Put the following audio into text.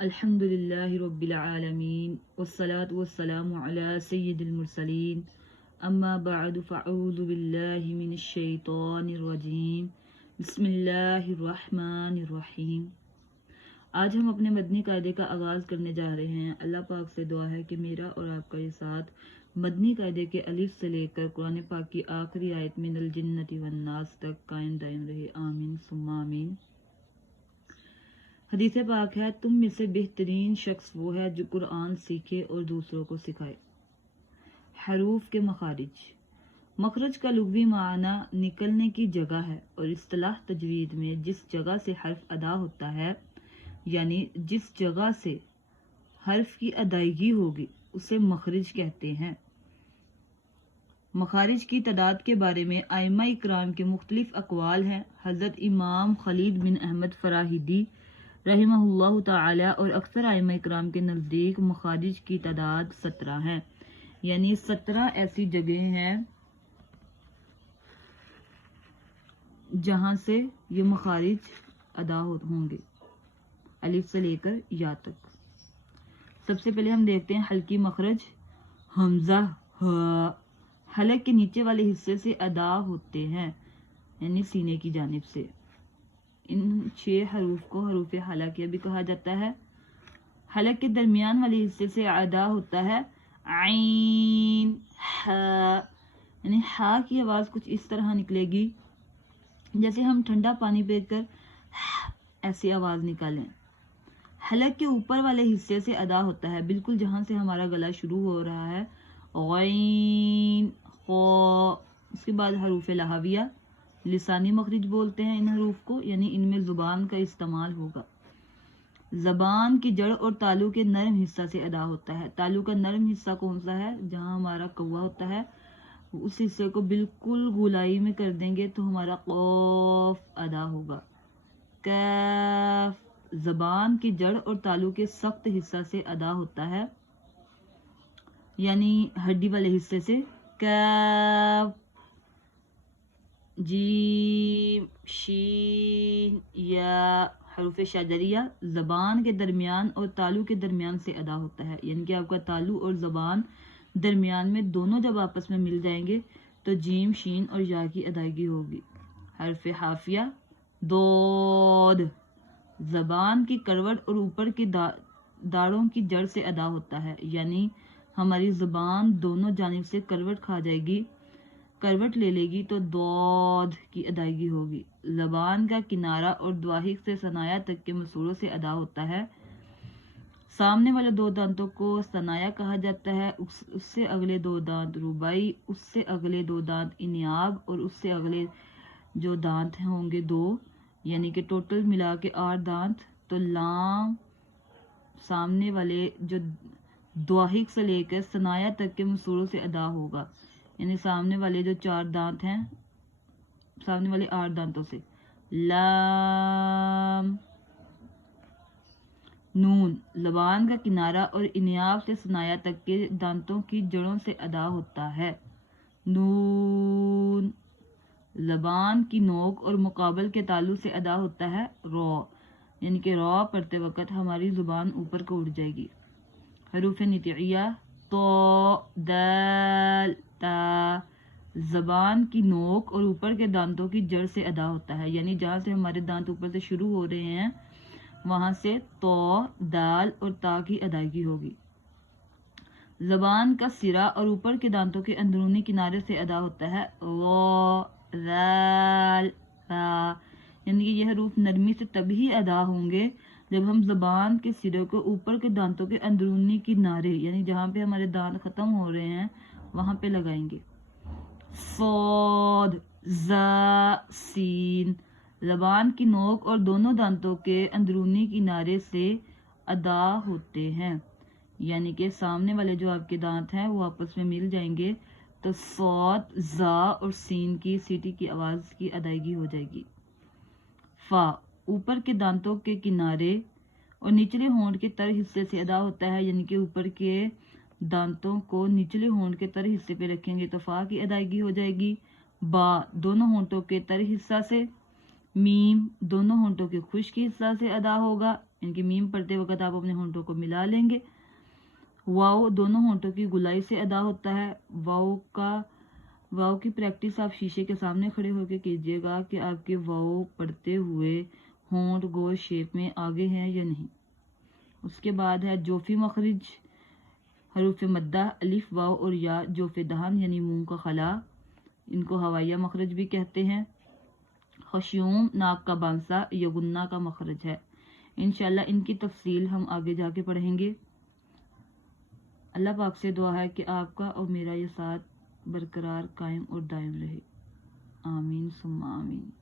الحمدللہ رب العالمین والصلاة والسلام علی سید المرسلین اما بعد فاعوذ باللہ من الشیطان الرجیم بسم اللہ الرحمن الرحیم۔ آج ہم اپنے مدنی قاعدے کا آغاز کرنے جا رہے ہیں۔ اللہ پاک سے دعا ہے کہ میرا اور آپ کا یہ ساتھ مدنی قاعدے کے الف سے لے کر قرآن پاک کی آخری آیت من الجنت والناس تک قائم دائم رہے، آمین ثم آمین۔ حدیث پاک ہے، تم میں سے بہترین شخص وہ ہے جو قرآن سیکھے اور دوسروں کو سکھائے۔ حروف کے مخارج۔ مخرج کا لغوی معنی نکلنے کی جگہ ہے، اور اصطلاح تجوید میں جس جگہ سے حرف ادا ہوتا ہے، یعنی جس جگہ سے حرف کی ادائیگی ہوگی، اسے مخرج کہتے ہیں۔ مخارج کی تعداد کے بارے میں ائمہ اکرام کے مختلف اقوال ہیں۔ حضرت امام خلیل بن احمد فراہیدی رحمہ اللہ تعالی اور اکثر ائمہ اکرام کے نزدیک مخارج کی تعداد 17 ہے، یعنی 17 ایسی جگہیں ہیں جہاں سے یہ مخارج ادا ہوں گے، الف سے لے کر یا تک۔ سب سے پہلے ہم دیکھتے ہیں حلقی مخرج۔ حمزہ ہا حلق کے نیچے والے حصے سے ادا ہوتے ہیں، یعنی سینے کی جانب سے۔ ان 6 حروف کو حروف حلقیہ بھی کہا جاتا ہے۔ حلق کے درمیان والے حصے سے ادا ہوتا ہے عین ہا، یعنی ہا کی آواز کچھ اس طرح نکلے گی جیسے ہم ٹھنڈا پانی پی کر ایسی آواز نکالیں۔ حلق کے اوپر والے حصے سے ادا ہوتا ہے بالکل جہاں سے ہمارا گلا شروع ہو رہا ہے، غین خا۔ اس کے بعد حروف لہویہ، لسانی مخرج بولتے ہیں ان حروف کو، یعنی ان میں زبان کا استعمال ہوگا۔ زبان کی جڑ اور تالو کے نرم حصہ سے ادا ہوتا ہے۔ تالو کا نرم حصہ کون سا ہے؟ جہاں ہمارا کوا ہوتا ہے، اس حصے کو بالکل گولائی میں کر دیں گے تو ہمارا قاف ادا ہوگا۔ کاف زبان کی جڑ اور تالو کے سخت حصہ سے ادا ہوتا ہے، یعنی ہڈی والے حصے سے۔ کاف جیم شین یا حروف شجریہ زبان کے درمیان اور تالو کے درمیان سے ادا ہوتا ہے، یعنی کہ آپ کا تالو اور زبان درمیان میں دونوں جب آپس میں مل جائیں گے تو جیم شین اور یا کی ادائیگی ہوگی۔ حرف حافیہ دود زبان کی کروٹ اور اوپر کی داڑوں کی جڑ سے ادا ہوتا ہے، یعنی ہماری زبان دونوں جانب سے کروٹ کھا جائے گی، کروٹ لے لے گی تو دود کی ادائیگی ہوگی۔ زبان کا کنارہ اور دواحق سے ثنایا تک کے مسوروں سے ادا ہوتا ہے۔ سامنے والے 2 دانتوں کو ثنایا کہا جاتا ہے، اس سے اگلے 2 دانت رباعی، اس سے اگلے 2 دانت انیاب، اور اس سے اگلے جو دانت ہوں گے 2، یعنی کہ ٹوٹل ملا کے 8 دانت۔ تو لام سامنے والے جو دواحق سے لے کر ثنایا تک کے مسوروں سے ادا ہوگا، یعنی سامنے والے جو 4 دانت ہیں، سامنے والے 8 دانتوں سے۔ لام نون زبان کا کنارہ اور انیاب سے ثنایا تک کے دانتوں کی جڑوں سے ادا ہوتا ہے۔ نون زبان کی نوک اور مقابل کے تالو سے ادا ہوتا ہے۔ رو یعنی کہ رو پڑھتے وقت ہماری زبان اوپر کو اٹھ جائے گی۔ حروف نطعیہ تو دال تا زبان کی نوک اور اوپر کے دانتوں کی جڑ سے ادا ہوتا ہے، یعنی جہاں سے ہمارے دانت اوپر سے شروع ہو رہے ہیں وہاں سے تو دال اور تا کی ادائیگی ہوگی۔ زبان کا سرا اور اوپر کے دانتوں کے اندرونی کنارے سے ادا ہوتا ہے۔ غا ذال تا یعنی کہ یہ حروف نرمی سے تبھی ادا ہوں گے جب ہم زبان کے سرے کو اوپر کے دانتوں کے اندرونی کنارے، یعنی جہاں پہ ہمارے دانت ختم ہو رہے ہیں وہاں پہ لگائیں گے۔ صاد زا سین زبان کی نوک اور دونوں دانتوں کے اندرونی کنارے سے ادا ہوتے ہیں، یعنی کہ سامنے والے جو آپ کے دانت ہیں وہ آپس میں مل جائیں گے تو صاد زا اور سین کی سیٹی کی آواز کی ادائیگی ہو جائے گی۔ فا اوپر کے دانتوں کے کنارے اور نچلے ہونٹ کے تر حصے سے ادا ہوتا ہے، یعنی کہ اوپر کے دانتوں کو نچلے ہونٹ کے تر حصے پہ رکھیں گے تو فا کی ادائیگی ہو جائے گی۔ با دونوں ہونٹوں کے تر حصہ سے۔ میم دونوں ہونٹوں کے خشک حصہ سے ادا ہوگا۔ ان کی میم پڑھتے وقت آپ اپنے ہونٹوں کو ملا لیں گے۔ واؤ دونوں ہونٹوں کی گلائی سے ادا ہوتا ہے۔ واؤ کی پریکٹس آپ شیشے کے سامنے کھڑے ہو کے کیجیے گا کہ آپ کے واؤ پڑھتے ہوئے ہونٹ گول شیپ میں آگے ہیں یا نہیں۔ اس کے بعد ہے جوفی مخرج، حروف مدہ الف واؤ اور یا، جوف دہن یعنی منہ کا خلا، ان کو ہوائیہ مخرج بھی کہتے ہیں۔ خشوم ناک کا بانسا یا گنہ کا مخرج ہے۔ انشاءاللہ ان کی تفصیل ہم آگے جا کے پڑھیں گے۔ اللہ پاک سے دعا ہے کہ آپ کا اور میرا یہ ساتھ برقرار قائم اور دائم رہے۔ آمین ثم آمین۔